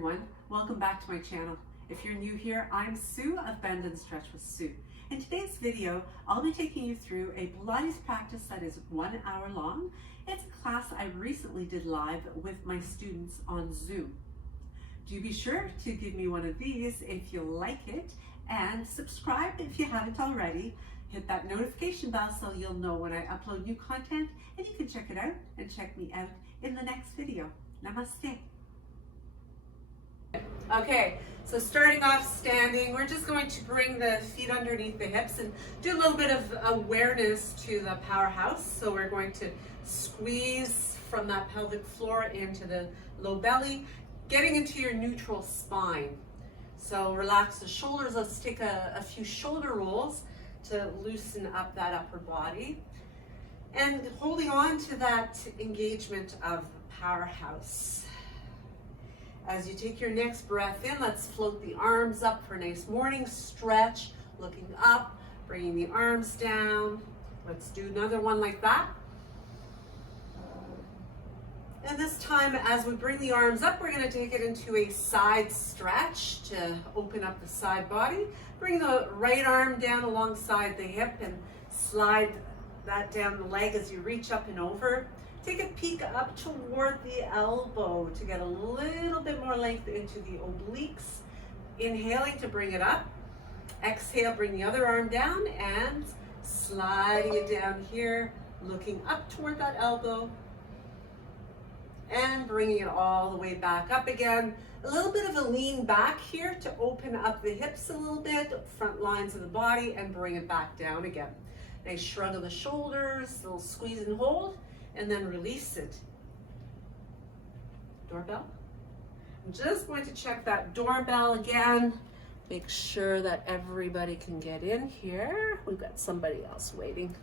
everyone, welcome back to my channel. If you're new here, I'm Sue of Bendnstretch with Sue. In today's video, I'll be taking you through a Pilates practice that is 1 hour long. It's a class I recently did live with my students on Zoom. Do be sure to give me one of these if you like it, and subscribe if you haven't already. Hit that notification bell so you'll know when I upload new content, and you can check it out and check me out in the next video. Namaste. Okay, so starting off standing, we're just going to bring the feet underneath the hips and do a little bit of awareness to the powerhouse. So we're going to squeeze from that pelvic floor into the low belly, getting into your neutral spine. So relax the shoulders. Let's take a few shoulder rolls to loosen up that upper body. And holding on to that engagement of the powerhouse. As you take your next breath in, let's float the arms up for a nice morning stretch. Looking up, bringing the arms down. Let's do another one like that. And this time, as we bring the arms up, we're going to take it into a side stretch to open up the side body. Bring the right arm down alongside the hip and slide that down the leg as you reach up and over. Take a peek up toward the elbow to get a little bit more length into the obliques. Inhaling to bring it up. Exhale, bring the other arm down and sliding it down here, looking up toward that elbow and bringing it all the way back up again. A little bit of a lean back here to open up the hips a little bit, front lines of the body, and bring it back down again. Nice shrug of the shoulders, a little squeeze and hold. And then release it. Doorbell. I'm just going to check that doorbell again. Make sure that everybody can get in here. We've got somebody else waiting.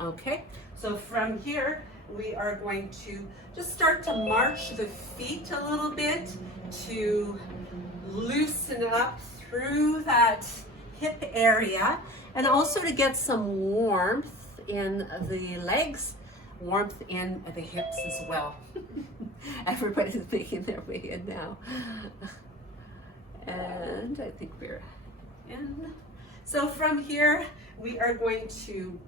Okay, so from here, we are going to just start to march the feet a little bit to loosen up through that hip area, and also to get some warmth in the legs. Warmth in the hips as well. Everybody's making their way in now. And I think we're in. So from here, we are going to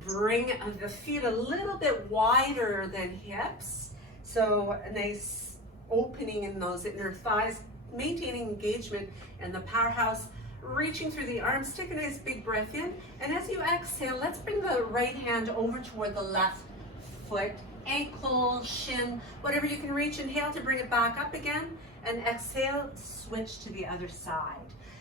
bring the feet a little bit wider than hips. So a nice opening in those inner thighs, maintaining engagement in the powerhouse. Reaching through the arms, take a nice big breath in, and as you exhale, let's bring the right hand over toward the left foot, ankle, shin, whatever you can reach. Inhale to bring it back up again, and exhale, switch to the other side.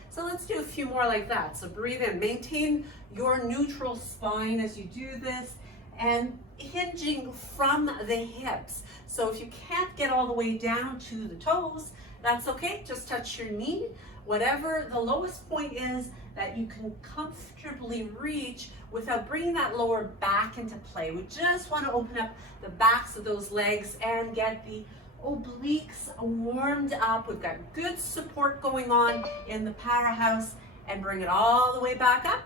So let's do a few more like that. So breathe in, maintain your neutral spine as you do this, and hinging from the hips. So if you can't get all the way down to the toes, that's okay, just touch your knee. Whatever the lowest point is that you can comfortably reach without bringing that lower back into play. We just want to open up the backs of those legs and get the obliques warmed up. We've got good support going on in the powerhouse, and bring it all the way back up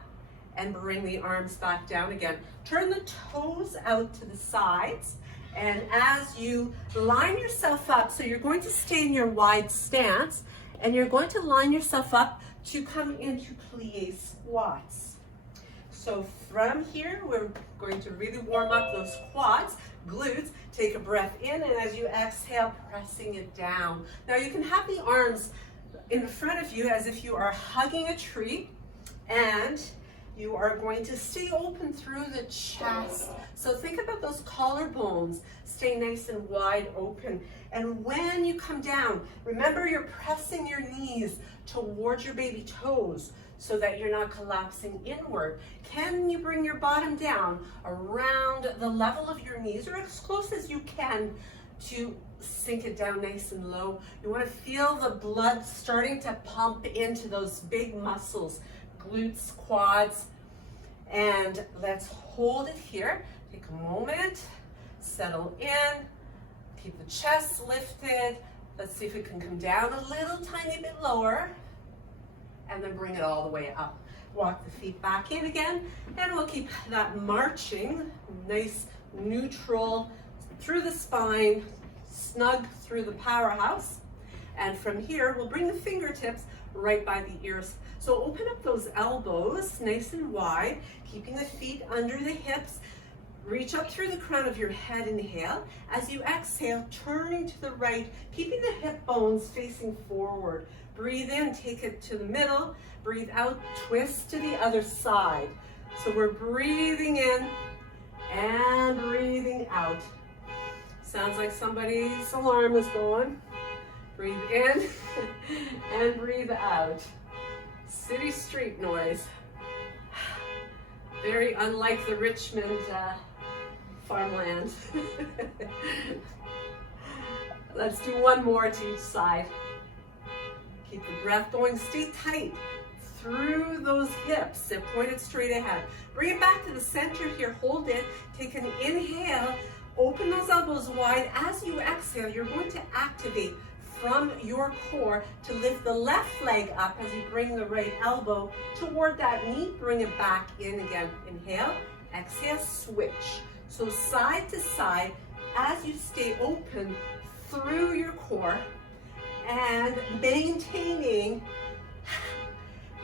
and bring the arms back down again. Turn the toes out to the sides, and as you line yourself up, so you're going to stay in your wide stance, and you're going to line yourself up to come into plie squats. So from here, we're going to really warm up those quads, glutes. Take a breath in, and as you exhale, pressing it down. Now you can have the arms in front of you as if you are hugging a tree, and you are going to stay open through the chest. So think about those collarbones. Stay nice and wide open. And when you come down, remember you're pressing your knees towards your baby toes so that you're not collapsing inward. Can you bring your bottom down around the level of your knees, or as close as you can to sink it down nice and low? You want to feel the blood starting to pump into those big muscles, glutes, quads, and let's hold it here. Take a moment, settle in, keep the chest lifted. Let's see if we can come down a little tiny bit lower, and then bring it all the way up. Walk the feet back in again, and we'll keep that marching, nice neutral through the spine, snug through the powerhouse. And from here, we'll bring the fingertips right by the ears. So open up those elbows nice and wide, keeping the feet under the hips. Reach up through the crown of your head, inhale. As you exhale, turning to the right, keeping the hip bones facing forward. Breathe in, take it to the middle. Breathe out, twist to the other side. So we're breathing in and breathing out. Sounds like somebody's alarm is going. Breathe in and breathe out. City street noise. Very unlike the Richmond farmland. Let's do one more to each side. Keep the breath going, stay tight through those hips. They're pointed straight ahead. Bring it back to the center here, hold it. Take an inhale, open those elbows wide. As you exhale, you're going to activate from your core to lift the left leg up as you bring the right elbow toward that knee. Bring it back in again. Inhale, exhale, switch. So side to side as you stay open through your core and maintaining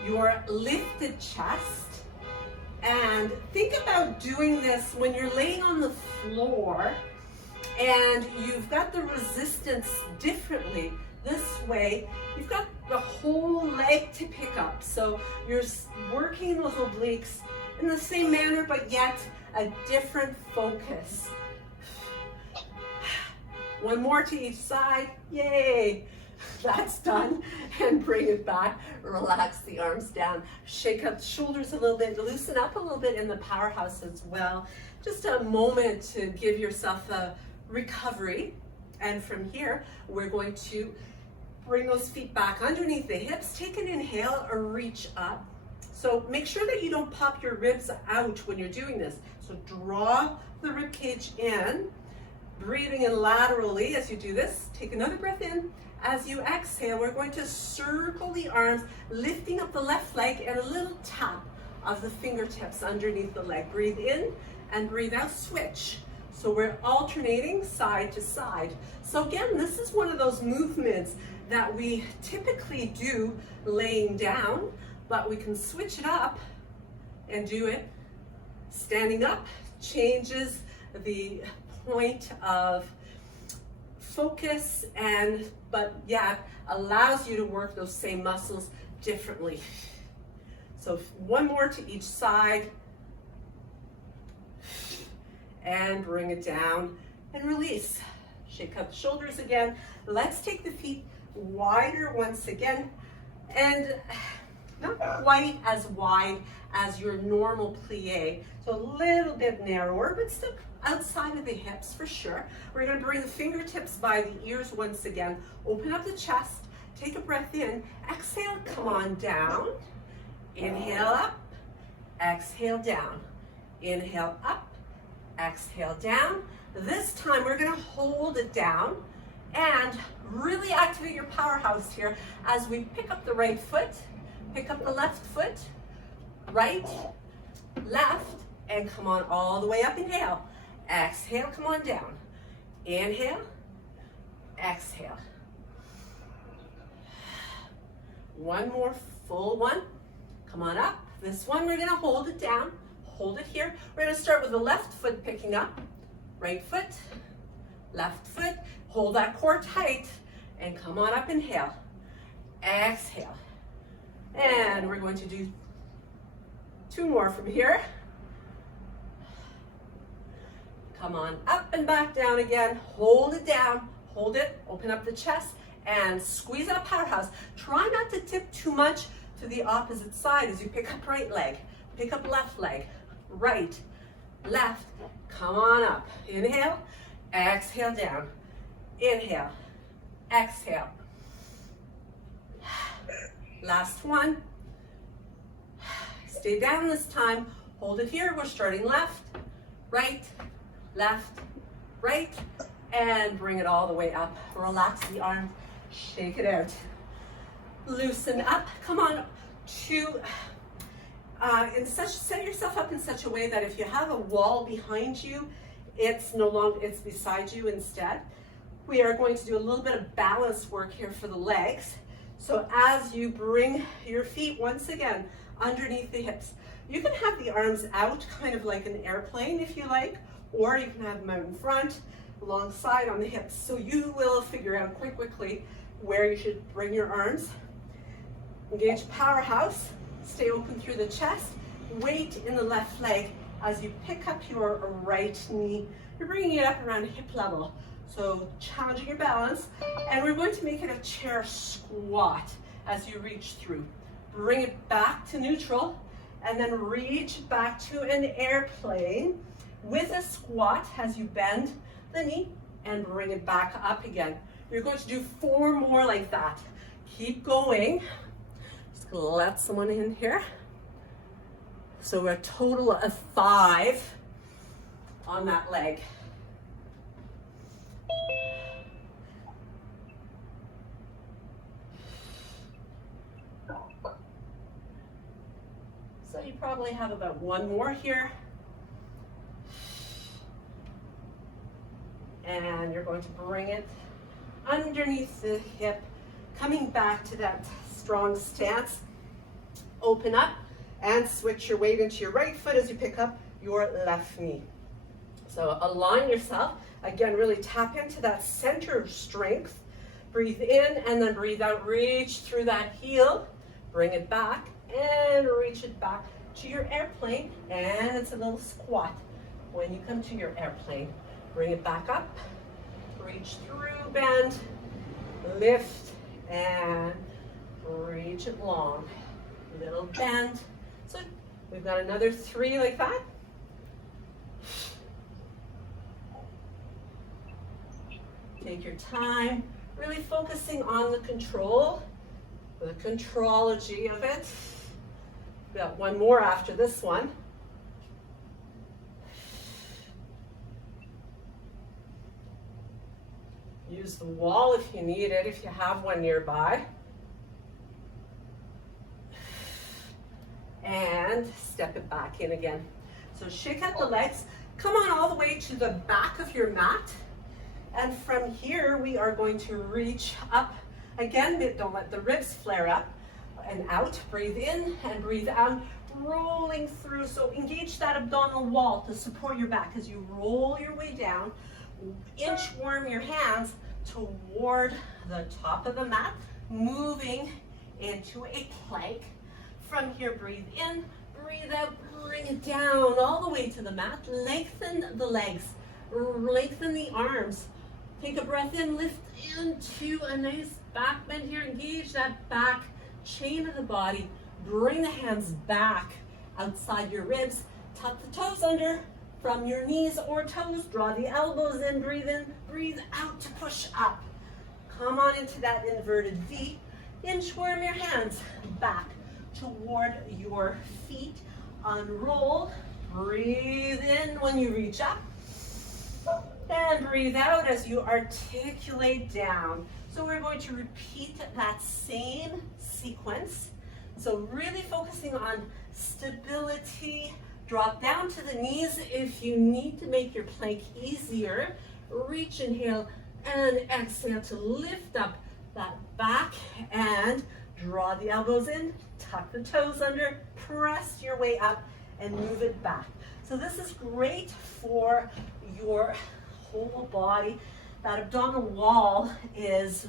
your lifted chest. And think about doing this when you're laying on the floor and you've got the resistance differently. This way, you've got the whole leg to pick up. So you're working those obliques in the same manner, but yet a different focus. One more to each side. Yay! That's done. And bring it back. Relax the arms down. Shake up the shoulders a little bit. Loosen up a little bit in the powerhouse as well. Just a moment to give yourself a recovery. And from here, we're going to bring those feet back underneath the hips. Take an inhale or reach up. So make sure that you don't pop your ribs out when you're doing this. So draw the rib cage in. Breathing in laterally as you do this. Take another breath in. As you exhale, we're going to circle the arms, lifting up the left leg and a little tap of the fingertips underneath the leg. Breathe in and breathe out, switch. So we're alternating side to side. So again, this is one of those movements that we typically do laying down, but we can switch it up and do it standing up. Changes the point of focus but yet allows you to work those same muscles differently. So one more to each side and bring it down and release. Shake up the shoulders again. Let's take the feet wider once again, and not quite as wide as your normal plie. So a little bit narrower, but still outside of the hips for sure. We're going to bring the fingertips by the ears once again. Open up the chest. Take a breath in. Exhale, come on down. Inhale up. Exhale down. Inhale up. Exhale down. This time we're going to hold it down and really activate your powerhouse here as we pick up the right foot, pick up the left foot, right, left, and come on all the way up. Inhale. Exhale, come on down. Inhale, exhale. One more full one. Come on up. This one, we're gonna hold it down. Hold it here. We're gonna start with the left foot picking up. Right foot, left foot. Hold that core tight and come on up. Inhale, exhale. And we're going to do two more from here. Come on up and back down again. Hold it down. Hold it. Open up the chest and squeeze that powerhouse. Try not to tip too much to the opposite side as you pick up right leg. Pick up left leg. Right, left. Come on up. Inhale. Exhale down. Inhale. Exhale. Last one. Stay down this time. Hold it here. We're starting left, right, left, right, and bring it all the way up. Relax the arms, shake it out. Loosen up. Come on to set yourself up in such a way that if you have a wall behind you, it's beside you instead. we are going to do a little bit of balance work here for the legs. So as you bring your feet once again underneath the hips, you can have the arms out kind of like an airplane if you like, or you can have them out in front alongside on the hips. So you will figure out quite quickly where you should bring your arms. Engage powerhouse, stay open through the chest, weight in the left leg as you pick up your right knee. You're bringing it up around hip level. So challenging your balance, and we're going to make it a chair squat as you reach through. Bring it back to neutral, and then reach back to an airplane with a squat as you bend the knee and bring it back up again. You're going to do 4 more like that. Keep going. Just gonna let someone in here. So we're a total of 5 on that leg. So you probably have about 1 more here. And you're going to bring it underneath the hip, coming back to that strong stance. Open up and switch your weight into your right foot as you pick up your left knee. So align yourself. Again, really tap into that center of strength. Breathe in and then breathe out. Reach through that heel. Bring it back and reach it back to your airplane. And it's a little squat. When you come to your airplane, bring it back up. Reach through, bend, lift, and reach it long. Little bend. So we've got another 3 like that. Take your time, really focusing on the control, the contrology of it. We've got 1 more after this one. Use the wall if you need it, if you have one nearby. And step it back in again. So shake out the legs. Come on all the way to the back of your mat. And from here, we are going to reach up. Again, don't let the ribs flare up and out. Breathe in and breathe out, rolling through. So engage that abdominal wall to support your back as you roll your way down. Inchworm your hands toward the top of the mat, moving into a plank. From here, breathe in, breathe out, bring it down all the way to the mat. Lengthen the legs, lengthen the arms. Take a breath in, lift into a nice back bend here. Engage that back chain of the body. Bring the hands back outside your ribs. Tuck the toes under from your knees or toes. Draw the elbows in, breathe out to push up. Come on into that inverted V. Inchworm your hands back toward your feet. Unroll. Breathe in when you reach up. And breathe out as you articulate down. So we're going to repeat that same sequence. So really focusing on stability. Drop down to the knees if you need to make your plank easier. Reach, inhale, and exhale to lift up that back and draw the elbows in, tuck the toes under, press your way up and move it back. So this is great for your whole body. That abdominal wall is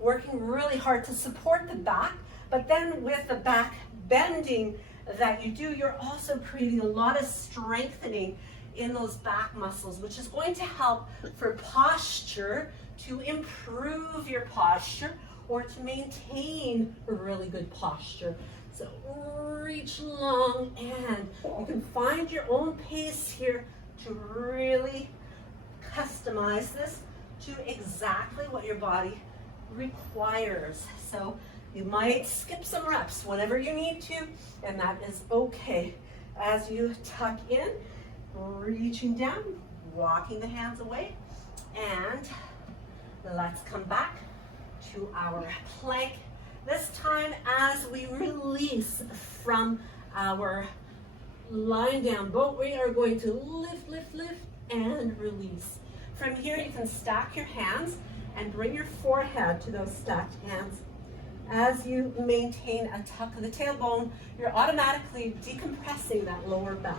working really hard to support the back, but then with the back bending that you do, you're also creating a lot of strengthening in those back muscles, which is going to help for posture, to improve your posture or to maintain a really good posture. So reach long, and you can find your own pace here to really customize this to exactly what your body requires. So you might skip some reps, whatever you need to, and that is okay. As you tuck in, reaching down, walking the hands away, and let's come back to our plank. This time as we release from our lying down boat, we are going to lift, lift, lift, and release. From here, you can stack your hands and bring your forehead to those stacked hands. As you maintain a tuck of the tailbone, you're automatically decompressing that lower back.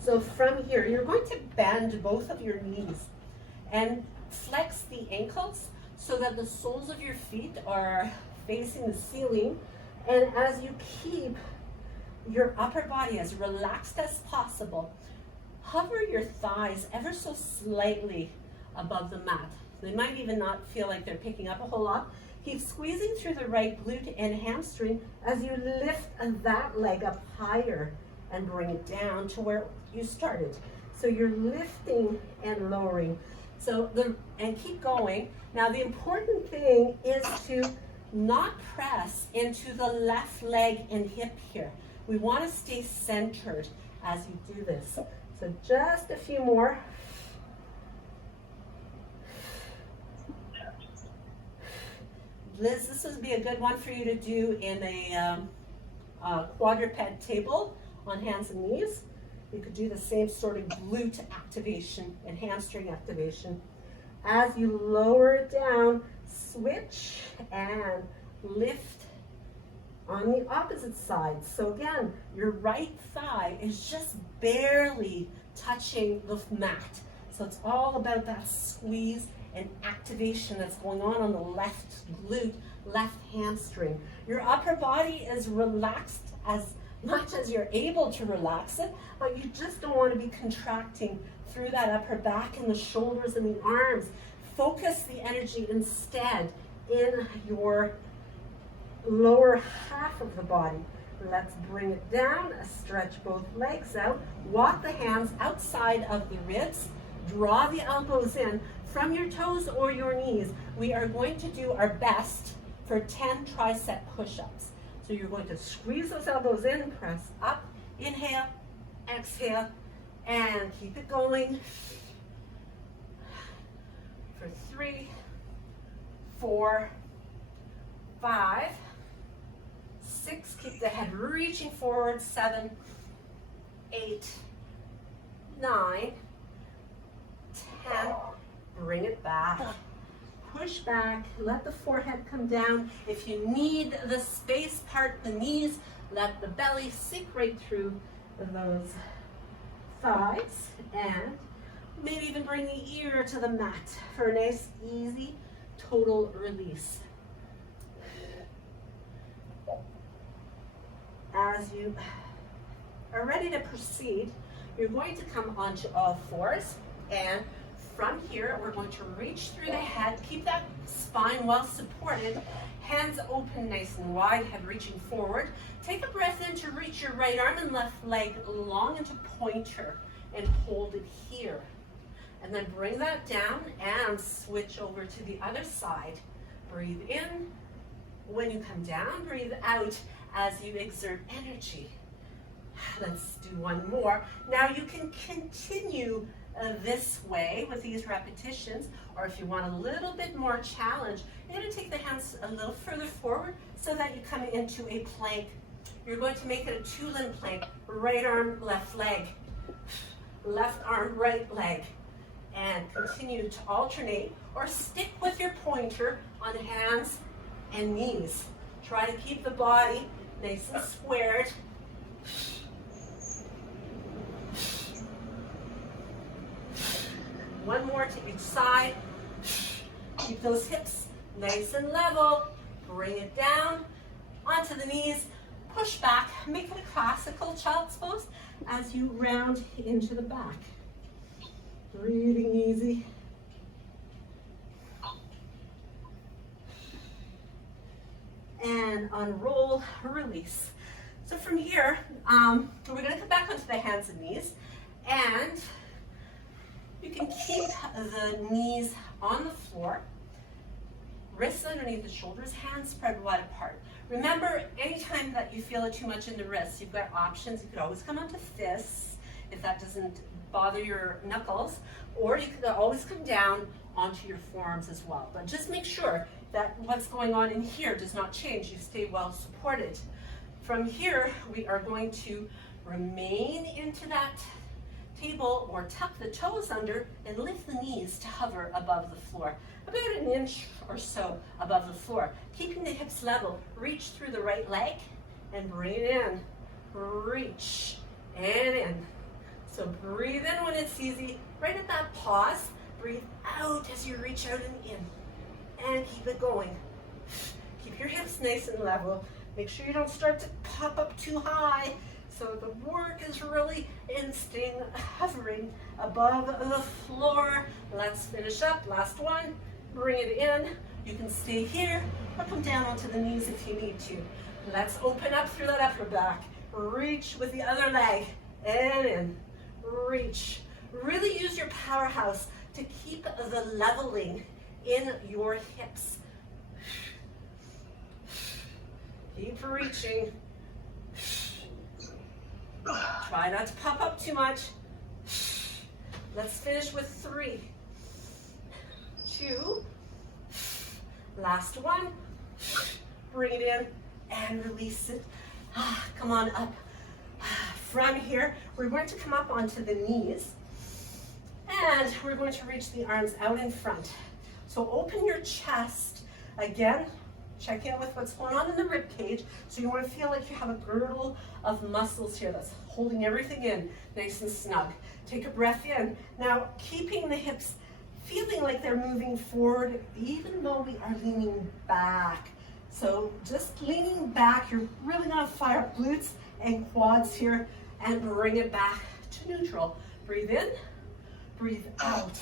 So from here, you're going to bend both of your knees and flex the ankles so that the soles of your feet are facing the ceiling. And as you keep your upper body as relaxed as possible, hover your thighs ever so slightly above the mat. They might even not feel like they're picking up a whole lot. Keep squeezing through the right glute and hamstring as you lift that leg up higher and bring it down to where you started. So you're lifting and lowering. And keep going. Now the important thing is to not press into the left leg and hip here. We want to stay centered as you do this. So just a few more. Liz, this would be a good one for you to do in a quadruped table on hands and knees. You could do the same sort of glute activation and hamstring activation. As you lower it down, switch and lift on the opposite side. So again, your right thigh is just barely touching the mat. So it's all about that squeeze and activation that's going on the left glute, left hamstring. Your upper body is relaxed as much as you're able to relax it, but you just don't want to be contracting through that upper back and the shoulders and the arms. Focus the energy instead in your lower half of the body. Let's bring it down, stretch both legs out, walk the hands outside of the ribs, draw the elbows in from your toes or your knees. We are going to do our best for 10 tricep push-ups. So you're going to squeeze those elbows in, press up, inhale, exhale, and keep it going for 3, 4, 5, 6, keep the head reaching forward, 7, 8, 9, 10, bring it back. Push back, let the forehead come down. If you need the space, part the knees, let the belly sink right through those thighs, and maybe even bring the ear to the mat for a nice, easy, total release. As you are ready to proceed, you're going to come onto all fours, and from here, we're going to reach through the head, keep that spine well supported, hands open nice and wide, head reaching forward. Take a breath in to reach your right arm and left leg long into pointer and hold it here. And then bring that down and switch over to the other side. Breathe in. When you come down, breathe out as you exert energy. Let's do one more. Now you can continue this way with these repetitions, or if you want a little bit more challenge, you're going to take the hands a little further forward so that you come into a plank. You're going to make it a 2-limb plank, right arm, left leg, left arm, right leg, and continue to alternate or stick with your pointer on hands and knees. Try to keep the body nice and squared. One more to each side. Keep those hips nice and level. Bring it down onto the knees. Push back. Make it a classical child's pose as you round into the back. Breathing easy. And unroll, release. So from here, we're going to come back onto the hands and knees, and you can keep the knees on the floor, wrists underneath the shoulders, hands spread wide apart. Remember, anytime that you feel it too much in the wrists, you've got options. You could always come onto fists if that doesn't bother your knuckles, or you could always come down onto your forearms as well. But just make sure that what's going on in here does not change. You stay well supported. From here, we are going to remain into that table or tuck the toes under and lift the knees to hover above the floor, about an inch or so above the floor. Keeping the hips level, reach through the right leg and bring it in. Reach and in. So breathe in when it's easy. Right at that pause, breathe out as you reach out and in. And keep it going. Keep your hips nice and level. Make sure you don't start to pop up too high. So the work is really in staying hovering above the floor. Let's finish up. Last one. Bring it in. You can stay here or come down onto the knees if you need to. Let's open up through that upper back. Reach with the other leg and in. Reach. Really use your powerhouse to keep the leveling in your hips. Keep reaching. Try not to pop up too much. Let's finish with 3, 2, last one. Bring it in and release it. Come on up. From here, we're going to come up onto the knees and we're going to reach the arms out in front. So open your chest. Again, check in with what's going on in the rib cage. So you want to feel like you have a girdle of muscles here that's holding everything in nice and snug. Take a breath in. Now, keeping the hips feeling like they're moving forward, even though we are leaning back. So just leaning back, you're really going to fire up glutes and quads here and bring it back to neutral. Breathe in, breathe out.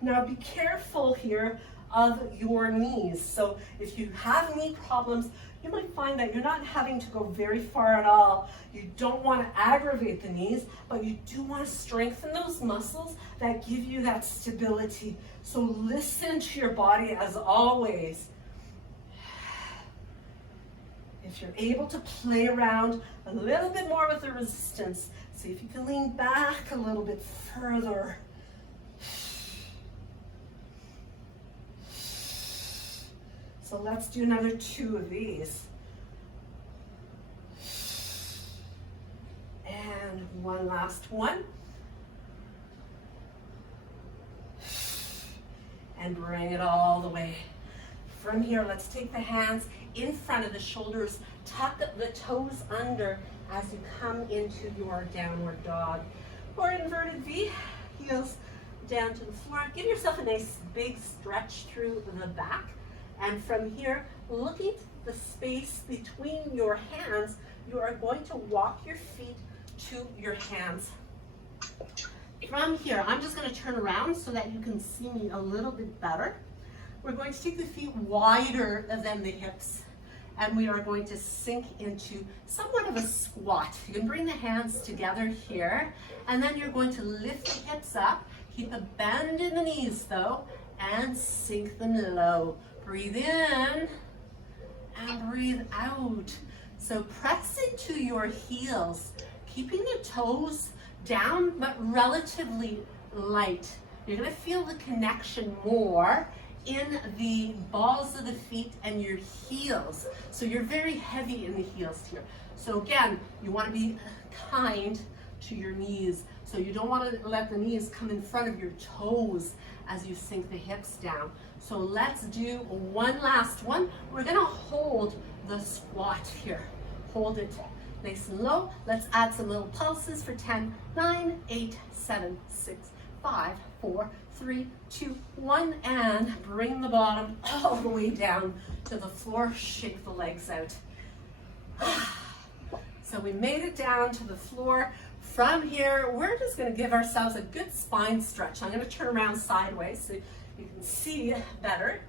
Now be careful here of your knees. So if you have knee problems, you might find that you're not having to go very far at all. You don't want to aggravate the knees, but you do want to strengthen those muscles that give you that stability. So listen to your body as always. If you're able to play around a little bit more with the resistance, see if you can lean back a little bit further. So let's do another 2 of these. And one last one. And bring it all the way. From here, let's take the hands in front of the shoulders. Tuck the toes under as you come into your downward dog. Or inverted V, heels down to the floor. Give yourself a nice big stretch through the back. And from here, looking at the space between your hands, you are going to walk your feet to your hands. From here, I'm just going to turn around so that you can see me a little bit better. We're going to take the feet wider than the hips, and we are going to sink into somewhat of a squat. You can bring the hands together here, and then you're going to lift the hips up. Keep a bend in the knees though, and sink them low. Breathe in and breathe out. So press into your heels, keeping the toes down but relatively light. You're going to feel the connection more in the balls of the feet and your heels. So you're very heavy in the heels here. So again, you want to be kind to your knees. So you don't want to let the knees come in front of your toes as you sink the hips down. So let's do one last one. We're going to hold the squat here. Hold it nice and low. Let's add some little pulses for 10, 9, 8, 7, 6, 5, 4, 3, 2, 1, and bring the bottom all the way down to the floor. Shake the legs out. So we made it down to the floor. From here, we're just going to give ourselves a good spine stretch. I'm going to turn around sideways so you can see better.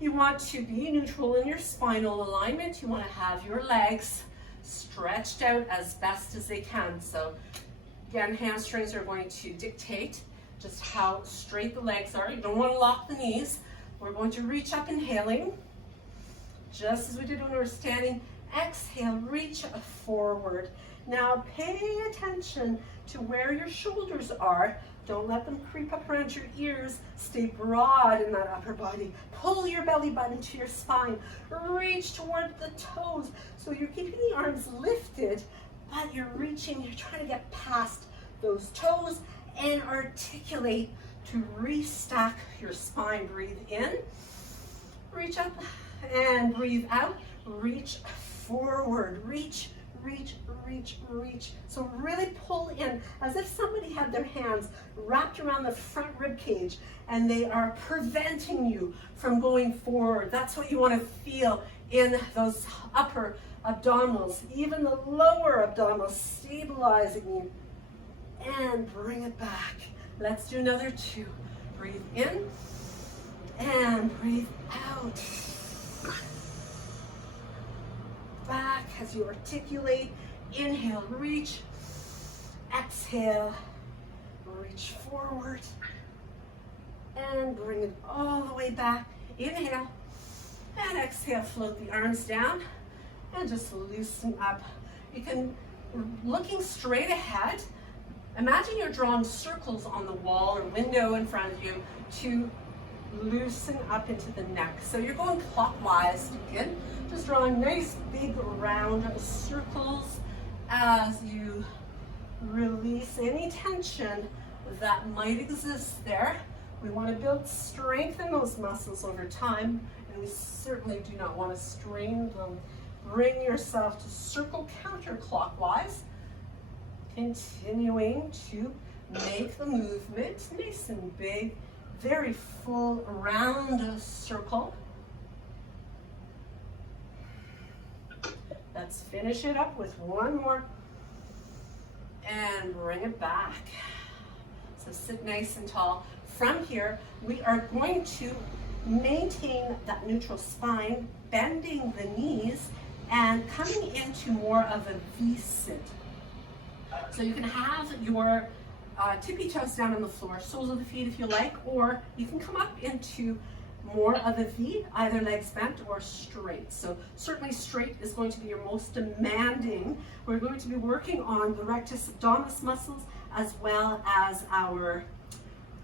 You want to be neutral in your spinal alignment. You want to have your legs stretched out as best as they can. So again, hamstrings are going to dictate just how straight the legs are. You don't want to lock the knees. We're going to reach up, inhaling, just as we did when we were standing. Exhale, reach forward. Now pay attention to where your shoulders are. Don't let them creep up around your ears. Stay broad in that upper body. Pull your belly button to your spine. Reach toward the toes. So you're keeping the arms lifted, but you're reaching, you're trying to get past those toes and articulate to restack your spine. Breathe in, reach up, and breathe out. Reach forward, reach, reach, reach, reach. So really pull in as if somebody had their hands wrapped around the front rib cage and they are preventing you from going forward. That's what you want to feel in those upper abdominals, even the lower abdominals, stabilizing you. And bring it back. Let's do another 2. Breathe in and breathe out. Back as you articulate. Inhale, reach. Exhale, reach forward. And bring it all the way back. Inhale. And exhale, float the arms down. And just loosen up. You can, looking straight ahead, imagine you're drawing circles on the wall or window in front of you to loosen up into the neck. So you're going clockwise to begin. Just drawing nice big round circles as you release any tension that might exist there. We want to build strength in those muscles over time, and we certainly do not want to strain them. Bring yourself to circle counterclockwise, continuing to make the movement nice and big, very full round circle. Let's finish it up with one more and bring it back. So sit nice and tall. From here, we are going to maintain that neutral spine, bending the knees and coming into more of a V-sit. So you can have your tippy toes down on the floor, soles of the feet if you like, or you can come up into more of a V, either legs bent or straight. So certainly straight is going to be your most demanding. We're going to be working on the rectus abdominis muscles as well as our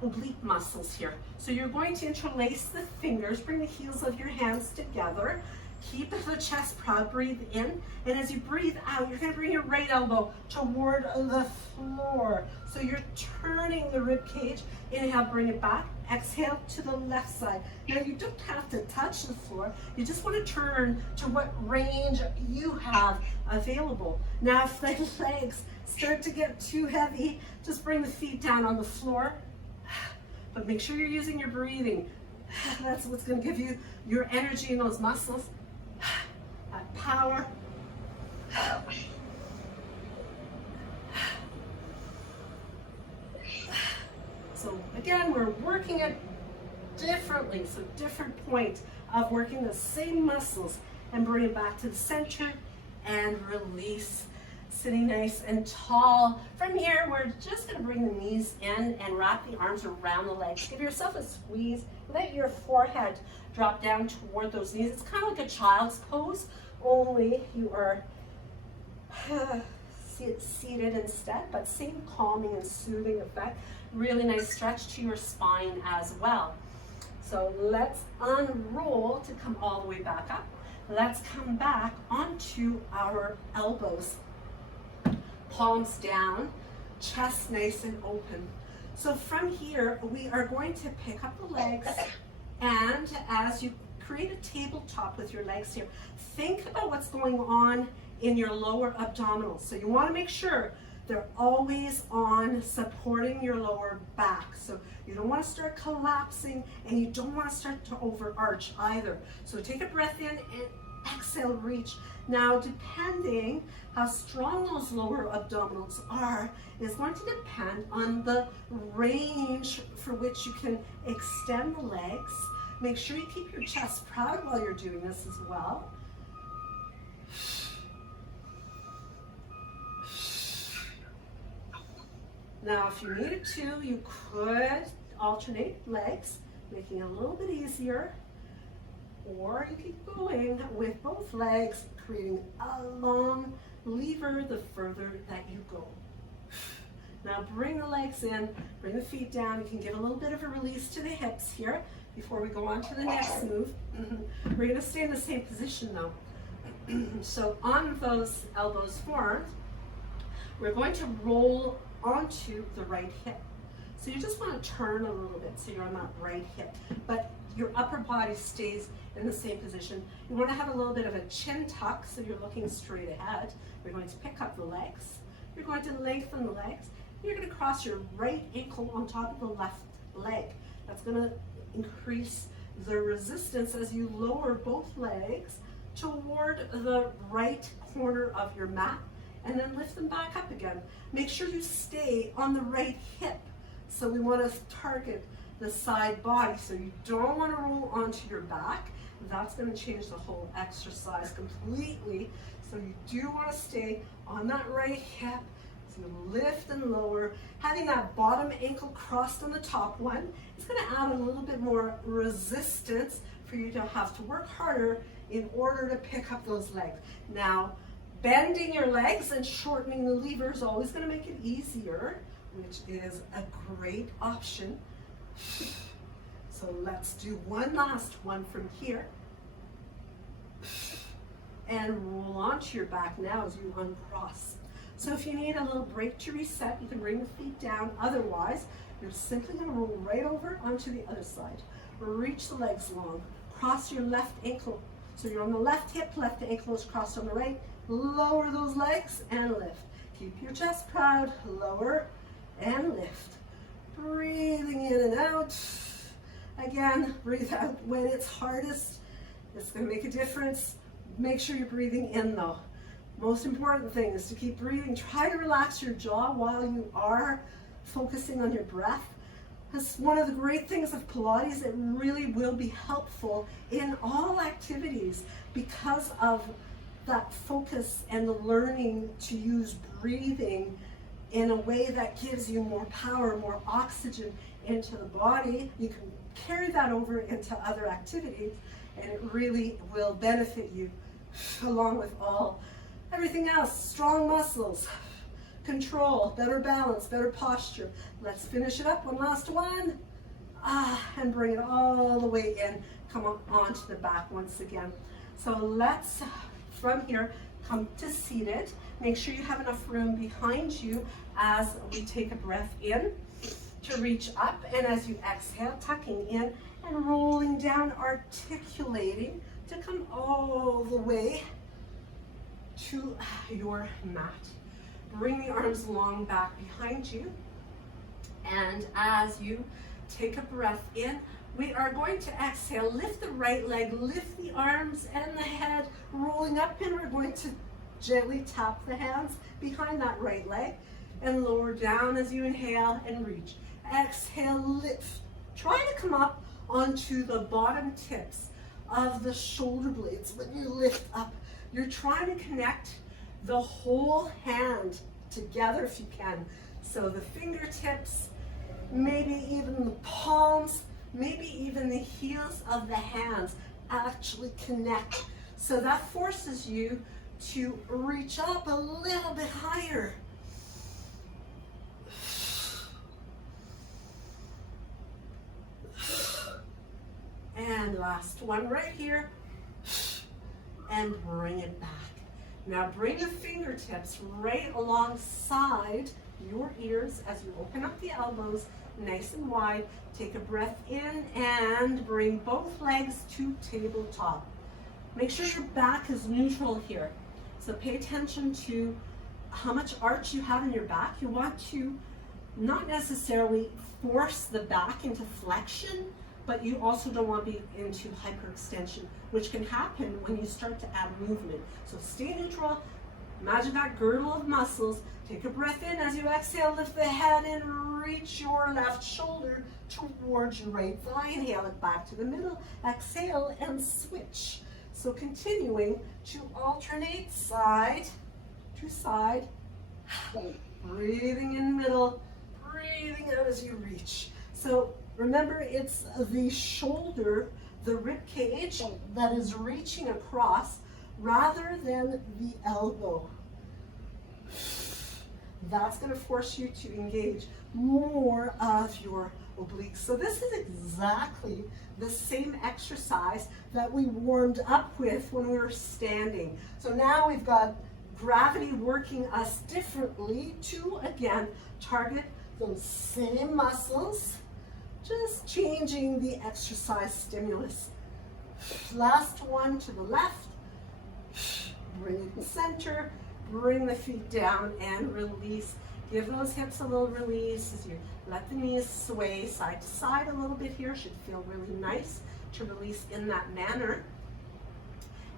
oblique muscles here. So you're going to interlace the fingers, bring the heels of your hands together, keep the chest proud, breathe in, and as you breathe out, you're going to bring your right elbow toward the floor. So you're turning the rib cage. Inhale, bring it back. Exhale to the left side. Now you don't have to touch the floor. You just want to turn to what range you have available. Now if the legs start to get too heavy, just bring the feet down on the floor. But make sure you're using your breathing. That's what's going to give you your energy in those muscles. That power. So again, we're working it differently. So different point of working the same muscles and bring it back to the center and release. Sitting nice and tall. From here, we're just going to bring the knees in and wrap the arms around the legs. Give yourself a squeeze. Let your forehead drop down toward those knees. It's kind of like a child's pose, only you are seated instead, but same calming and soothing effect. Really nice stretch to your spine as well. So let's unroll to come all the way back up. Let's come back onto our elbows. Palms down, chest nice and open. So from here, we are going to pick up the legs, and as you create a tabletop with your legs here, think about what's going on in your lower abdominals. So you want to make sure they're always on, supporting your lower back. So you don't want to start collapsing, and you don't want to start to overarch either. So take a breath in and exhale, reach. Now, depending how strong those lower abdominals are is going to depend on the range for which you can extend the legs. Make sure you keep your chest proud while you're doing this as well. Now, if you needed to, you could alternate legs, making it a little bit easier. Or you keep going with both legs, creating a long lever the further that you go. Now bring the legs in, bring the feet down. You can give a little bit of a release to the hips here before we go on to the next move. We're going to stay in the same position though. So on those elbows formed, we're going to roll onto the right hip. So you just want to turn a little bit so you're on that right hip, but your upper body stays in the same position. You want to have a little bit of a chin tuck so you're looking straight ahead. You're going to pick up the legs. You're going to lengthen the legs. You're going to cross your right ankle on top of the left leg. That's going to increase the resistance as you lower both legs toward the right corner of your mat, and then lift them back up again. Make sure you stay on the right hip. So we want to target the side body, so you don't want to roll onto your back. That's going to change the whole exercise completely. So you do want to stay on that right hip. So lift and lower. Having that bottom ankle crossed on the top one, it's going to add a little bit more resistance for you to have to work harder in order to pick up those legs. Now, bending your legs and shortening the lever is always going to make it easier, which is a great option. So let's do one last one from here. And roll onto your back now as you uncross. So if you need a little break to reset, you can bring the feet down. Otherwise, you're simply going to roll right over onto the other side. Reach the legs long. Cross your left ankle. So you're on the left hip, left ankle is crossed on the right. Lower those legs and lift. Keep your chest proud. Lower and lift. Breathing in and out. Again, breathe out when it's hardest. It's going to make a difference. Make sure you're breathing in though. Most important thing is to keep breathing. Try to relax your jaw while you are focusing on your breath. That's one of the great things of Pilates. It really will be helpful in all activities because of that focus and the learning to use breathing in a way that gives you more power, more oxygen into the body. You can carry that over into other activities, and it really will benefit you along with everything else. Strong muscles, control, better balance, better posture. Let's finish it up. One last one. And bring it all the way in. Come on to the back once again. So let's, from here, come to seated. Make sure you have enough room behind you as we take a breath in to reach up, and as you exhale, tucking in and rolling down, articulating to come all the way to your mat. Bring the arms long back behind you, and as you take a breath in, we are going to exhale, lift the right leg, lift the arms and the head, rolling up, and we're going to gently tap the hands behind that right leg and lower down as you inhale and reach. Exhale, lift. Try to come up onto the bottom tips of the shoulder blades. When you lift up, you're trying to connect the whole hand together if you can. So the fingertips, maybe even the palms, maybe even the heels of the hands actually connect. So that forces you to reach up a little bit higher. And last one right here. And bring it back. Now bring the fingertips right alongside your ears as you open up the elbows nice and wide. Take a breath in and bring both legs to tabletop. Make sure your back is neutral here. So pay attention to how much arch you have in your back. You want to not necessarily force the back into flexion, but you also don't want to be into hyperextension, which can happen when you start to add movement. So stay neutral. Imagine that girdle of muscles. Take a breath in as you exhale, lift the head and reach your left shoulder towards your right thigh. Inhale it back to the middle. Exhale and switch. So continuing to alternate side to side. Breathing in middle, breathing out as you reach. So remember, it's the shoulder, the rib cage that is reaching across rather than the elbow. That's going to force you to engage more of your obliques. So this is exactly the same exercise that we warmed up with when we were standing. So now we've got gravity working us differently to, again, target those same muscles, just changing the exercise stimulus. Last one to the left. Bring it in center, bring the feet down and release. Give those hips a little release as you let the knees sway side to side a little bit here. Should feel really nice to release in that manner.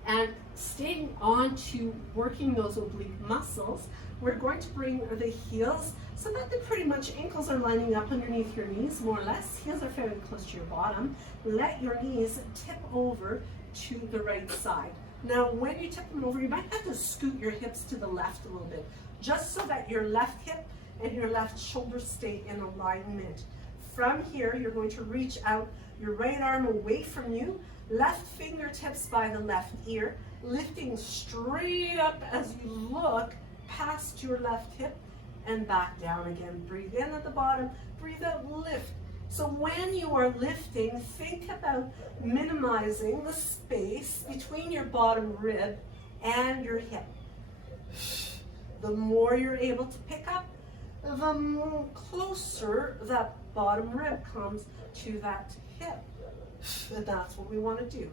And staying on to working those oblique muscles, we're going to bring the heels so that the pretty much ankles are lining up underneath your knees, more or less. Heels are fairly close to your bottom. Let your knees tip over to the right side. Now, when you tip them over, you might have to scoot your hips to the left a little bit, just so that your left hip and your left shoulder stay in alignment. From here, you're going to reach out your right arm away from you, left fingertips by the left ear, lifting straight up as you look past your left hip and back down again. Breathe in at the bottom, breathe out, lift. So when you are lifting, think about minimizing the space between your bottom rib and your hip. The more you're able to pick up, the more closer that bottom rib comes to that hip. And that's what we want to do.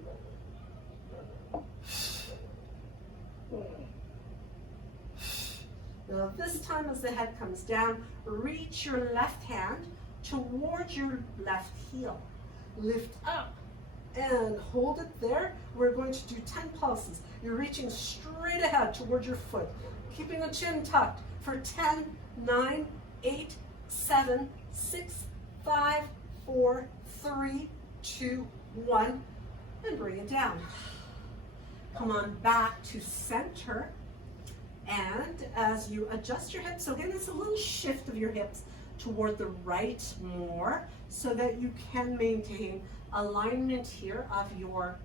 Now this time as the head comes down, reach your left hand towards your left heel. Lift up and hold it there. We're going to do 10 pulses. You're reaching straight ahead towards your foot, keeping the chin tucked for 10, 9, 8, 7, 6, 5, 4, 3, 2, 1, and bring it down. Come on back to center. And as you adjust your hips, so again, it's a little shift of your hips toward the right more so that you can maintain alignment here of your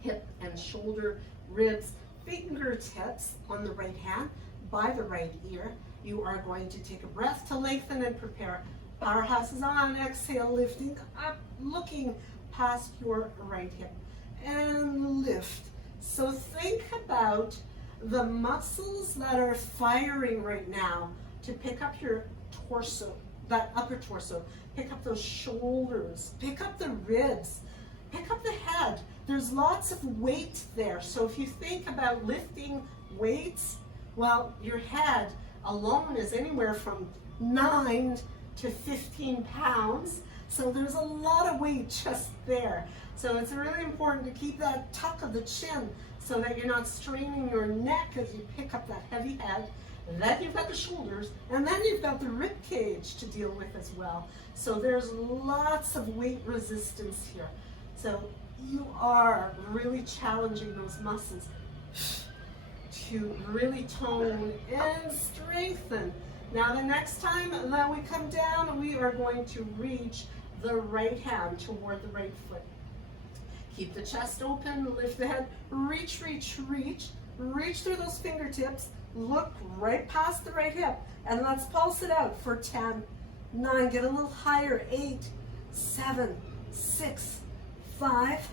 hip and shoulder, ribs, fingertips on the right hand by the right ear. You are going to take a breath to lengthen and prepare. Powerhouse is on. Exhale, lifting up, looking past your right hip and lift. So think about the muscles that are firing right now to pick up your torso, that upper torso, pick up those shoulders, pick up the ribs, pick up the head. There's lots of weight there. So if you think about lifting weights, well, your head alone is anywhere from 9 to 15 pounds. So there's a lot of weight just there. So it's really important to keep that tuck of the chin so that you're not straining your neck as you pick up that heavy head. And then you've got the shoulders, and then you've got the rib cage to deal with as well. So there's lots of weight resistance here. So you are really challenging those muscles to really tone and strengthen. Now the next time that we come down, we are going to reach the right hand toward the right foot. Keep the chest open, lift the head, reach, reach, reach. Reach through those fingertips, look right past the right hip, and let's pulse it out for 10, 9, get a little higher, 8, 7, 6, 5,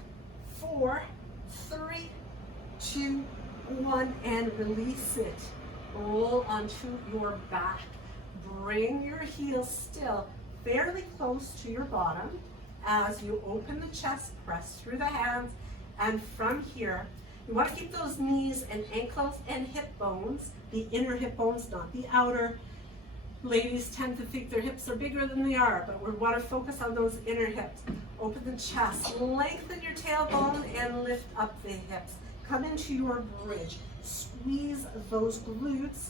4, 3, 2, 1, and release it. Roll onto your back. Bring your heels still fairly close to your bottom as you open the chest, press through the hands, and from here, you want to keep those knees and ankles and hip bones, the inner hip bones, not the outer. Ladies tend to think their hips are bigger than they are, but we want to focus on those inner hips. Open the chest, lengthen your tailbone, and lift up the hips. Come into your bridge. Squeeze those glutes,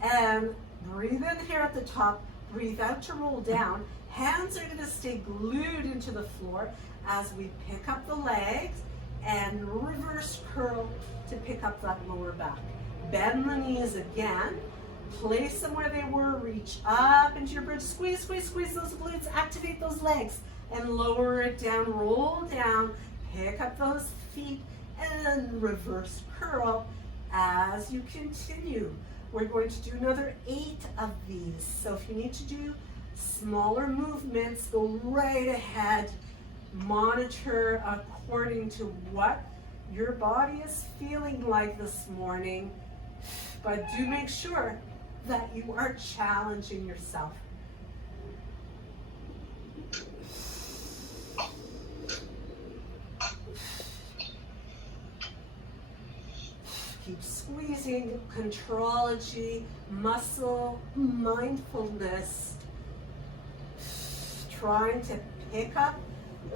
and breathe in here at the top. Breathe out to roll down. Hands are going to stay glued into the floor as we pick up the legs and reverse curl to pick up that lower back. Bend the knees again. Place them where they were. Reach up into your bridge. Squeeze, squeeze, squeeze those glutes. Activate those legs and lower it down. Roll down. Pick up those feet and reverse curl as you continue. We're going to do another 8 of these. So if you need to do smaller movements, go right ahead. Monitor according to what your body is feeling like this morning. But do make sure that you are challenging yourself. Keep squeezing, contrology, muscle, mindfulness. Trying to pick up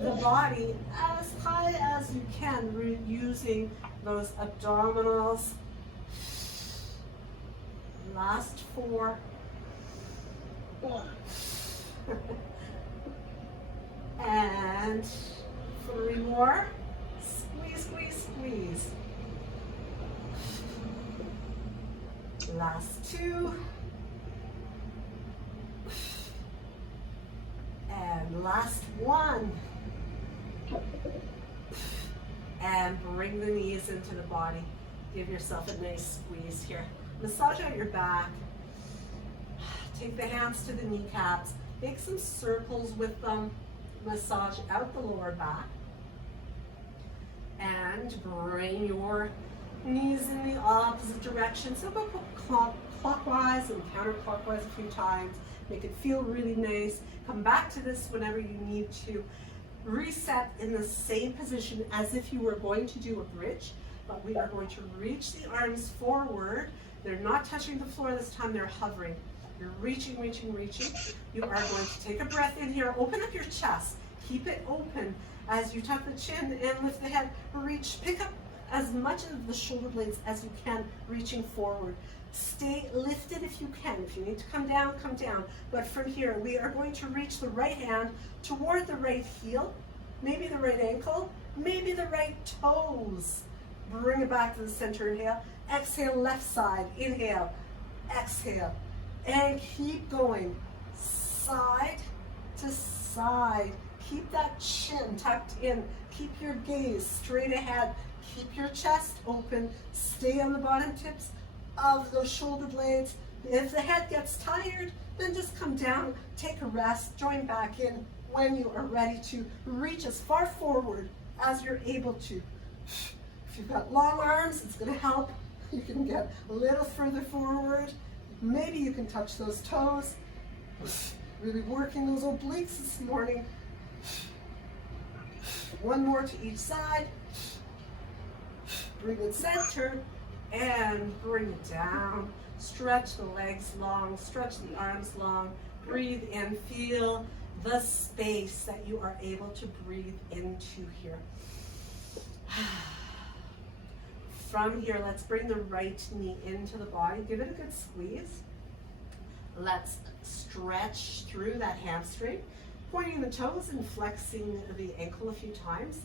the body as high as you can, using those abdominals. Last 4. And 3 more. Squeeze, squeeze, squeeze. Last 2. And last 1. And bring the knees into the body. Give yourself a nice squeeze here. Massage out your back. Take the hands to the kneecaps. Make some circles with them. Massage out the lower back. And bring your knees in the opposite direction. So go clockwise and counterclockwise a few times. Make it feel really nice. Come back to this whenever you need to. Reset in the same position as if you were going to do a bridge, but we are going to reach the arms forward. They're not touching the floor this time, they're hovering. You're reaching, reaching, reaching. You are going to take a breath in here. Open up your chest. Keep it open as you tuck the chin and lift the head. Reach, pick up as much of the shoulder blades as you can, reaching forward. Stay lifted if you can. If you need to come down, come down. But from here, we are going to reach the right hand toward the right heel, maybe the right ankle, maybe the right toes. Bring it back to the center, inhale. Exhale, left side, inhale, exhale. And keep going, side to side. Keep that chin tucked in. Keep your gaze straight ahead. Keep your chest open. Stay on the bottom tips of those shoulder blades. If the head gets tired, then just come down, take a rest, join back in when you are ready to reach as far forward as you're able to. If you've got long arms, it's going to help. You can get a little further forward. Maybe you can touch those toes. Really working those obliques this morning. 1 more to each side. Bring it center and bring it down. Stretch the legs long, stretch the arms long. Breathe in, feel the space that you are able to breathe into here. From here, let's bring the right knee into the body. Give it a good squeeze. Let's stretch through that hamstring, pointing the toes and flexing the ankle a few times,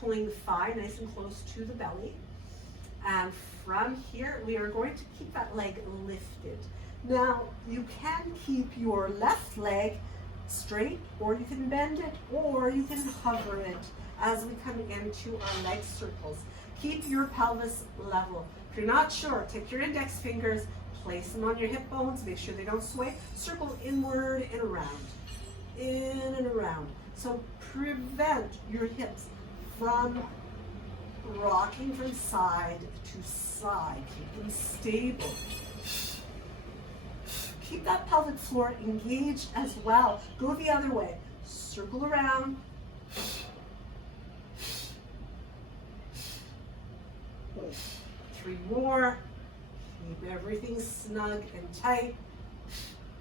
pulling the thigh nice and close to the belly. And from here, we are going to keep that leg lifted. Now, you can keep your left leg straight, or you can bend it, or you can hover it as we come into our leg circles. Keep your pelvis level. If you're not sure, take your index fingers, place them on your hip bones, make sure they don't sway. Circle inward and around, in and around. So prevent your hips from rocking from side to side. Keep them stable. Keep that pelvic floor engaged as well. Go the other way. Circle around. 3 more. Keep everything snug and tight.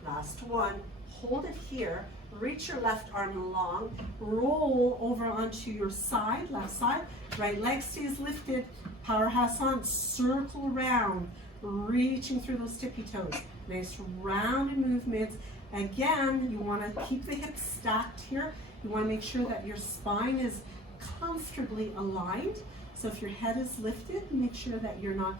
Last 1. Hold it here. Reach your left arm long. Roll over onto your side, left side. Right leg stays lifted. Powerhouse on. Circle around. Reaching through those tippy toes. Nice rounded movements. Again, you want to keep the hips stacked here. You want to make sure that your spine is comfortably aligned. So if your head is lifted, make sure that you're not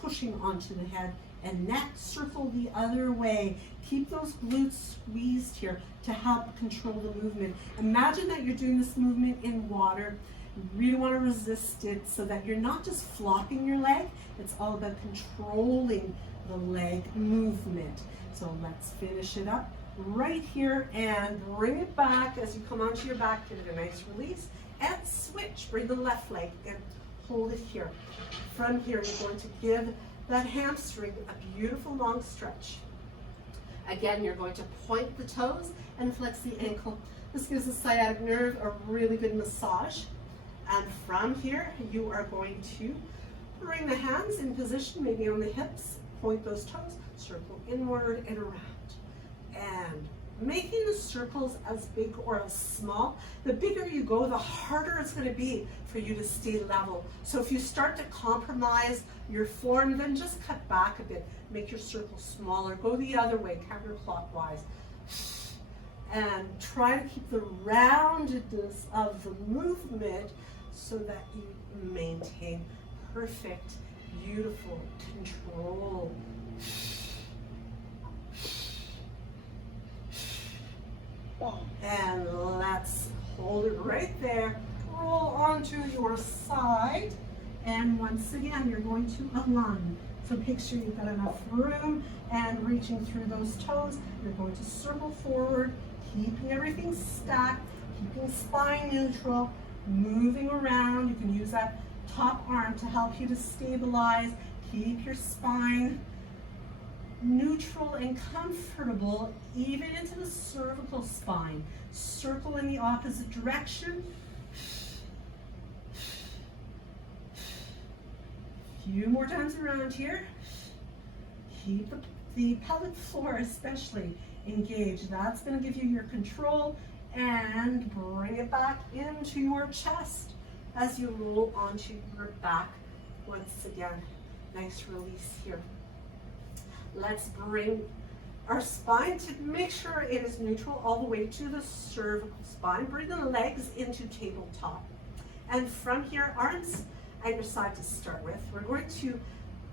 pushing onto the head and neck. Circle the other way. Keep those glutes squeezed here to help control the movement. Imagine that you're doing this movement in water. You really want to resist it so that you're not just flopping your leg. It's all about controlling the leg movement. So let's finish it up right here and bring it back as you come onto your back. Give it a nice release and switch. Bring the left leg and hold it here. From here, you're going to give that hamstring a beautiful long stretch. Again, you're going to point the toes and flex the ankle. This gives the sciatic nerve a really good massage. And from here, you are going to bring the hands in position, maybe on the hips, point those toes, circle inward and around. And making the circles as big or as small, the bigger you go, the harder it's going to be for you to stay level. So if you start to compromise your form, then just cut back a bit. Make your circle smaller. Go the other way, counterclockwise. And try to keep the roundedness of the movement so that you maintain perfect, beautiful control. And let's hold it right there. Roll onto your side. And once again, you're going to align. So make sure you've got enough room and reaching through those toes. You're going to circle forward, keeping everything stacked, keeping spine neutral, moving around. You can use that top arm to help you to stabilize. Keep your spine neutral and comfortable, even into the cervical spine. Circle in the opposite direction. Few more times around here. Keep the pelvic floor especially engaged. That's going to give you your control, and bring it back into your chest as you roll onto your back. Once again, nice release here. Let's bring our spine to make sure it is neutral all the way to the cervical spine. Bring the legs into tabletop. And from here, arms at your side to start with. We're going to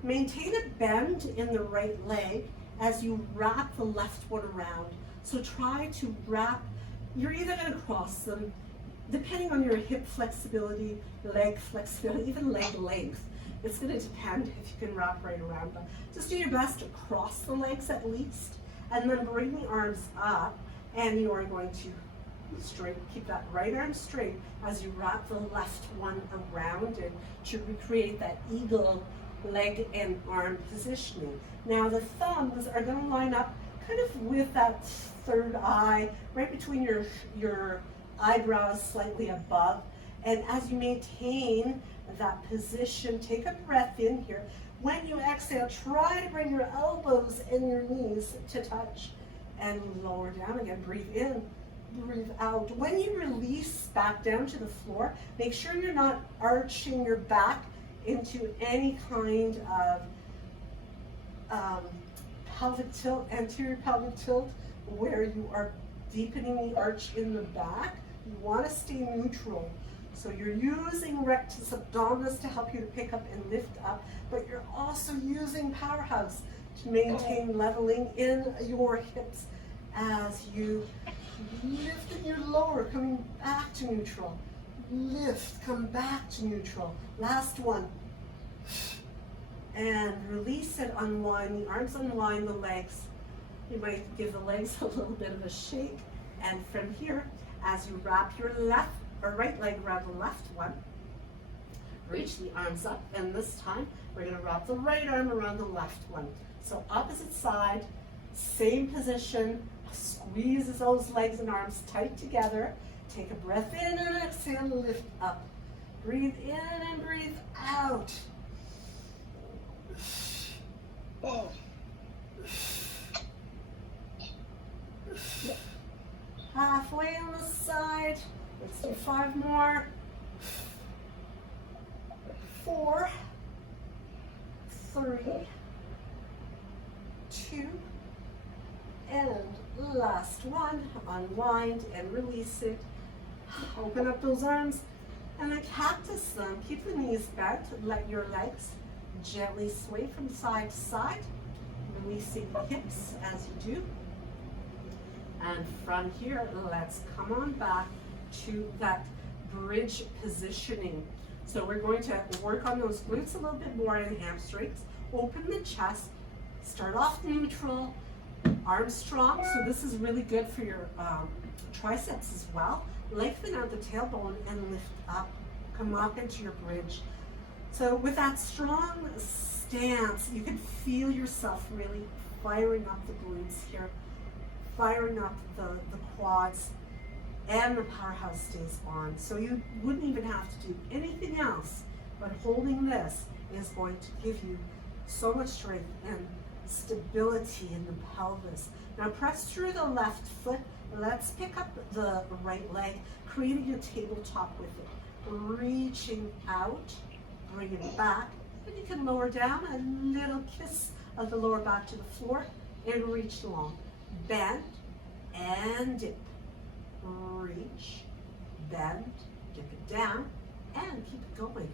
maintain a bend in the right leg as you wrap the left one around. So try to wrap, you're either going to cross them, depending on your hip flexibility, leg flexibility, even leg length. It's going to depend if you can wrap right around them. Just do your best to cross the legs at least, and then bring the arms up, and you are going to straight, keep that right arm straight as you wrap the left one around it to recreate that eagle leg and arm positioning. Now the thumbs are going to line up kind of with that third eye, right between your eyebrows, slightly above. And as you maintain that position, take a breath in here. When you exhale, try to bring your elbows and your knees to touch, and lower down again. Breathe in, breathe out. When you release back down to the floor, make sure you're not arching your back into any kind of pelvic tilt, anterior pelvic tilt, where you are deepening the arch in the back. You want to stay neutral. So you're using rectus abdominis to help you to pick up and lift up, but you're also using powerhouse to maintain leveling in your hips as you lift in your lower, coming back to neutral. Lift, come back to neutral. Last one. And release it, unwind the arms, unwind the legs. You might give the legs a little bit of a shake. And from here, as you wrap your left or right leg around the left one, reach the arms up, and this time we're going to wrap the right arm around the left one. So opposite side, same position, squeeze those legs and arms tight together. Take a breath in and exhale, lift up. Breathe in and breathe out. Halfway on the side. Let's do 5 more. 4, 3, 2, and last one. Unwind and release it. Open up those arms and then cactus them. Keep the knees bent. Let your legs gently sway from side to side, releasing the hips as you do. And from here, let's come on back to that bridge positioning. So we're going to work on those glutes a little bit more and hamstrings. Open the chest. Start off neutral, arms strong. So this is really good for your triceps as well. Lengthen out the tailbone and lift up. Come up into your bridge. So with that strong stance, you can feel yourself really firing up the glutes here, firing up the quads, and the powerhouse stays on. So you wouldn't even have to do anything else, but holding this is going to give you so much strength and stability in the pelvis. Now press through the left foot. Let's pick up the right leg, creating a tabletop with it. Reaching out, bring it back, and you can lower down a little kiss of the lower back to the floor and reach long. Bend and dip. Reach, bend, dip it down, and keep it going.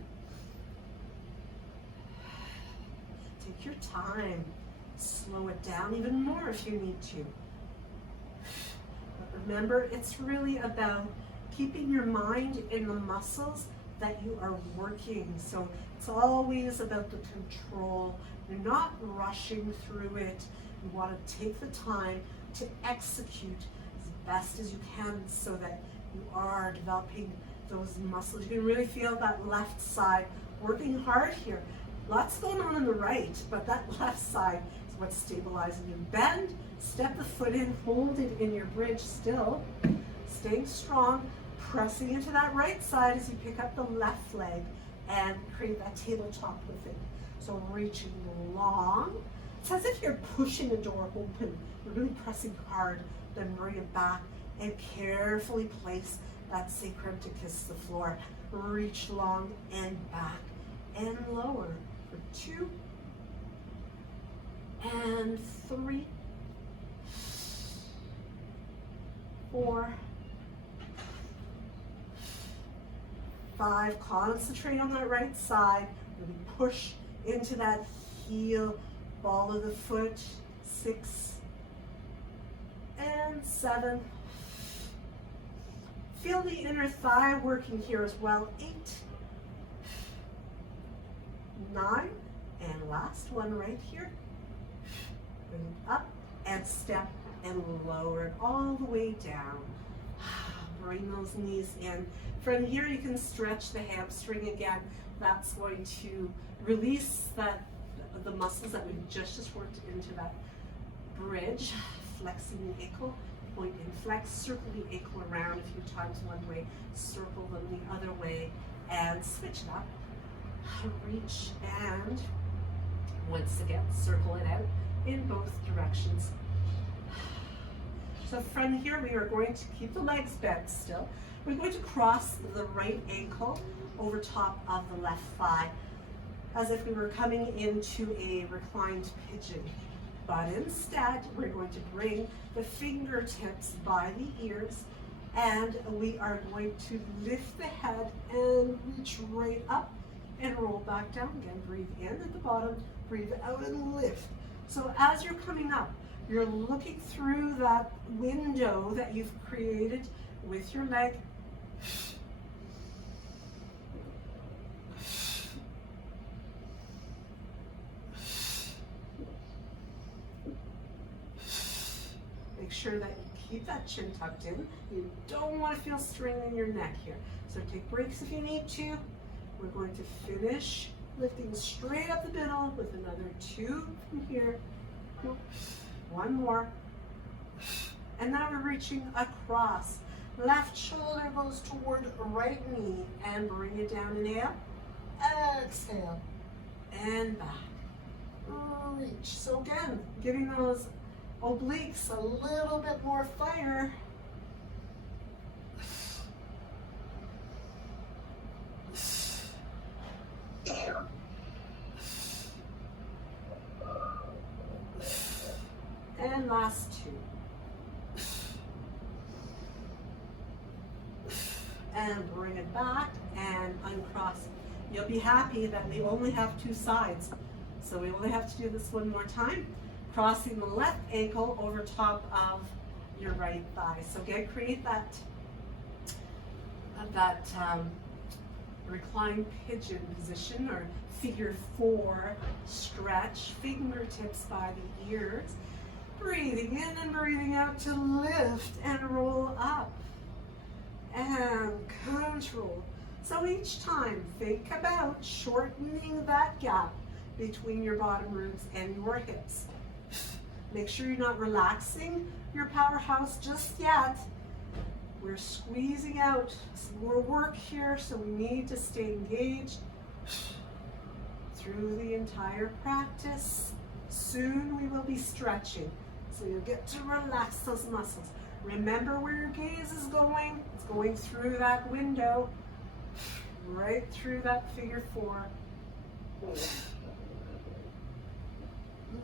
Take your time. Slow it down even more if you need to. But remember, it's really about keeping your mind in the muscles that you are working. So it's always about the control. You're not rushing through it. You want to take the time to execute as best as you can so that you are developing those muscles. You can really feel that left side working hard here. Lots going on the right, but that left side is what's stabilizing you. Bend, step the foot in, hold it in your bridge still, staying strong, pressing into that right side as you pick up the left leg and create that tabletop with it. So reaching long. It's as if you're pushing a door open. You're really pressing hard, then bring it back and carefully place that sacrum to kiss the floor. Reach long and back and lower for 2 and 3, 4, 5. Concentrate on that right side. Really push into that heel, ball of the foot. 6 and 7. Feel the inner thigh working here as well. 8, 9, and last one right here. Bring it up and step and lower it all the way down. Bring those knees in. From here you can stretch the hamstring again. That's going to release the muscles that we've just worked into that bridge. Flexing the ankle, point and flex, circle the ankle around a few times one way, circle them the other way, and switch it up. Reach and once again circle it out in both directions. So from here we are going to keep the legs bent still. We're going to cross the right ankle over top of the left thigh as if we were coming into a reclined pigeon. But instead we're going to bring the fingertips by the ears and we are going to lift the head and reach right up and roll back down again. Breathe in at the bottom, breathe out and lift. So as you're coming up, you're looking through that window that you've created with your leg. Make sure that you keep that chin tucked in. You don't want to feel strain in your neck here. So take breaks if you need to. We're going to finish lifting straight up the middle with another 2 from here. 1 more. And now we're reaching across. Left shoulder goes toward right knee and bring it down. Inhale, exhale, and back. Reach. So again, giving those obliques a little bit more fire. And last 2. And bring it back and uncross. You'll be happy that we only have 2 sides. So we only have to do this one more time. Crossing the left ankle over top of your right thigh. So again, create that reclined pigeon position or figure 4 stretch. Fingertips by the ears. Breathing in and breathing out to lift and roll up. And control. So each time, think about shortening that gap between your bottom ribs and your hips. Make sure you're not relaxing your powerhouse just yet. We're squeezing out some more work here, so we need to stay engaged through the entire practice. Soon we will be stretching, so you'll get to relax those muscles. Remember where your gaze is going. It's going through that window, right through that figure four.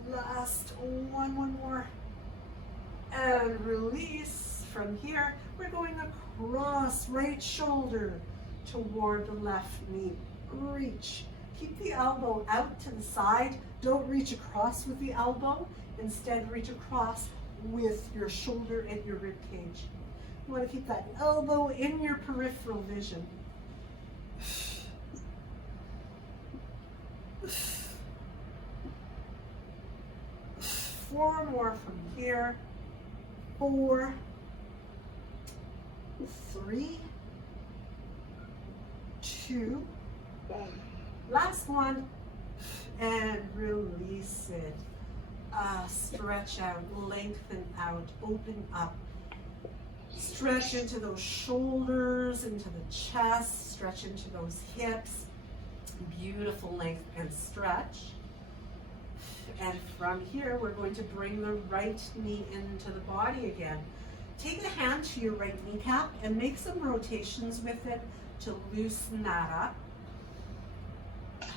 Last one more. And release. From here, we're going across right shoulder toward the left knee. Reach. Keep the elbow out to the side. Don't reach across with the elbow. Instead, reach across with your shoulder and your rib cage. You want to keep that elbow in your peripheral vision. Four more from here. 4, 3, 2, last one, and release it. Stretch out, lengthen out, open up. Stretch into those shoulders, into the chest, stretch into those hips. Beautiful length and stretch. And from here, we're going to bring the right knee into the body again. Take a hand to your right kneecap and make some rotations with it to loosen that up.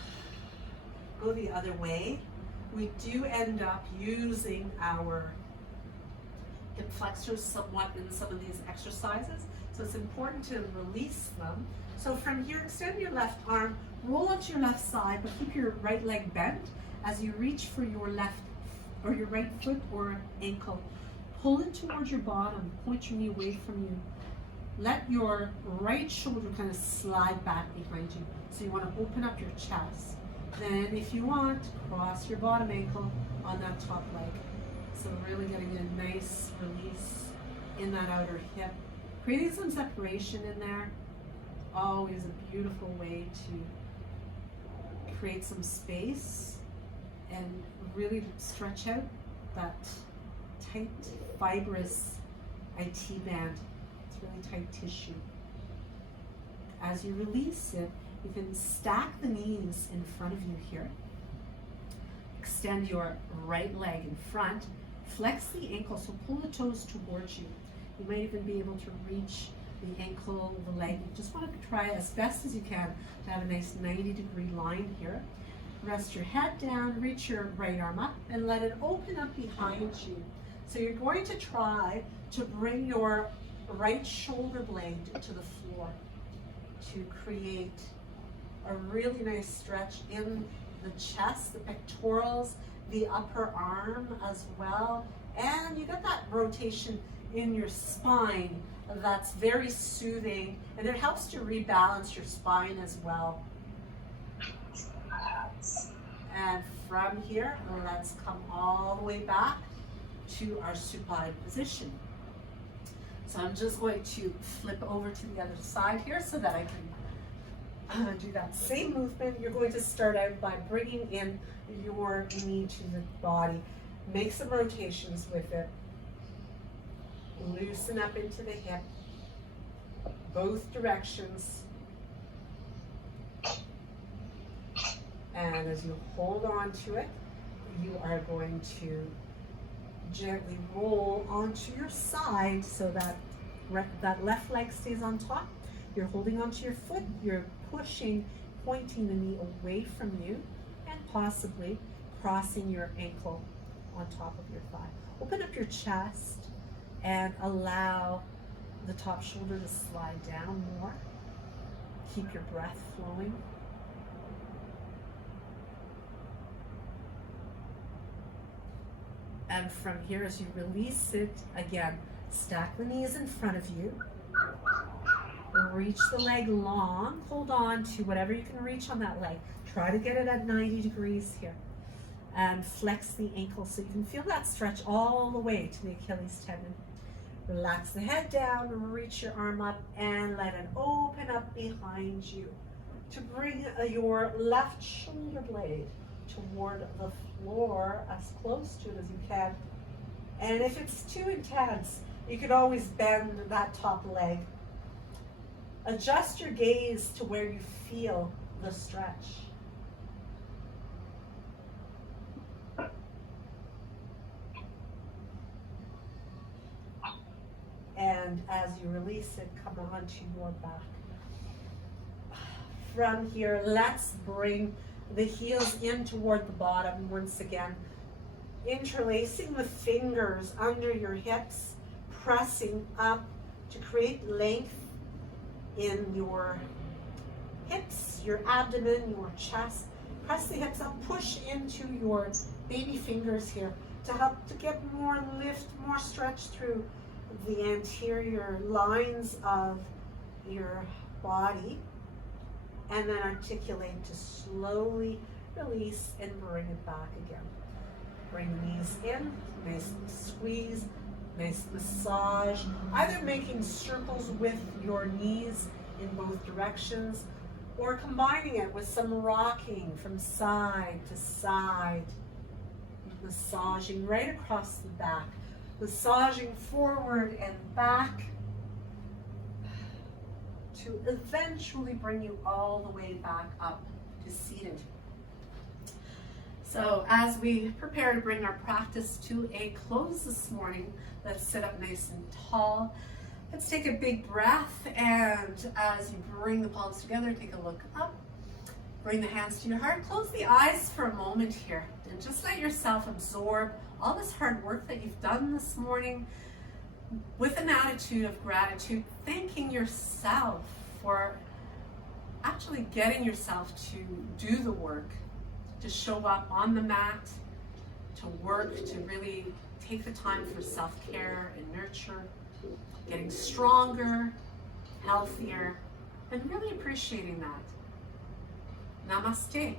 Go the other way. We do end up using our hip flexors somewhat in some of these exercises, so it's important to release them. So from here, extend your left arm, roll onto your left side, but keep your right leg bent. As you reach for your left or your right foot or ankle, pull it towards your bottom, point your knee away from you. Let your right shoulder kind of slide back behind you. So you want to open up your chest. Then if you want, cross your bottom ankle on that top leg. So really getting a nice release in that outer hip. Creating some separation in there, always a beautiful way to create some space and really stretch out that tight, fibrous IT band. It's really tight tissue. As you release it, you can stack the knees in front of you here. Extend your right leg in front. Flex the ankle, so pull the toes towards you. You might even be able to reach the ankle, the leg. You just want to try as best as you can to have a nice 90-degree line here. Rest your head down, reach your right arm up, and let it open up behind you. So you're going to try to bring your right shoulder blade to the floor to create a really nice stretch in the chest, the pectorals, the upper arm as well. And you got that rotation in your spine that's very soothing, and it helps to rebalance your spine as well. And from here, let's come all the way back to our supine position. So I'm just going to flip over to the other side here so that I can do that same movement. You're going to start out by bringing in your knee to the body. Make some rotations with it. Loosen up into the hip, both directions. And as you hold on to it, you are going to gently roll onto your side so that that left leg stays on top. You're holding onto your foot, you're pushing, pointing the knee away from you, and possibly crossing your ankle on top of your thigh. Open up your chest and allow the top shoulder to slide down more. Keep your breath flowing. And from here, as you release it, again, stack the knees in front of you. Reach the leg long. Hold on to whatever you can reach on that leg. Try to get it at 90 degrees here. And flex the ankle so you can feel that stretch all the way to the Achilles tendon. Relax the head down, reach your arm up and let it open up behind you to bring your left shoulder blade toward the floor, as close to it as you can. And if it's too intense, you could always bend that top leg. Adjust your gaze to where you feel the stretch. And as you release it, come onto your back. From here, let's bring the heels in toward the bottom once again. Interlacing the fingers under your hips, pressing up to create length in your hips, your abdomen, your chest. Press the hips up, push into your baby fingers here to help to get more lift, more stretch through the anterior lines of your body, and then articulate to slowly release and bring it back again. Bring the knees in, nice squeeze, nice massage, either making circles with your knees in both directions or combining it with some rocking from side to side, massaging right across the back. Massaging forward and back to eventually bring you all the way back up to seated. So as we prepare to bring our practice to a close this morning, let's sit up nice and tall. Let's take a big breath, and as you bring the palms together, take a look up. Bring the hands to your heart. Close the eyes for a moment here and just let yourself absorb all this hard work that you've done this morning with an attitude of gratitude, thanking yourself for actually getting yourself to do the work, to show up on the mat, to work, to really take the time for self-care and nurture, getting stronger, healthier, and really appreciating that. Namaste.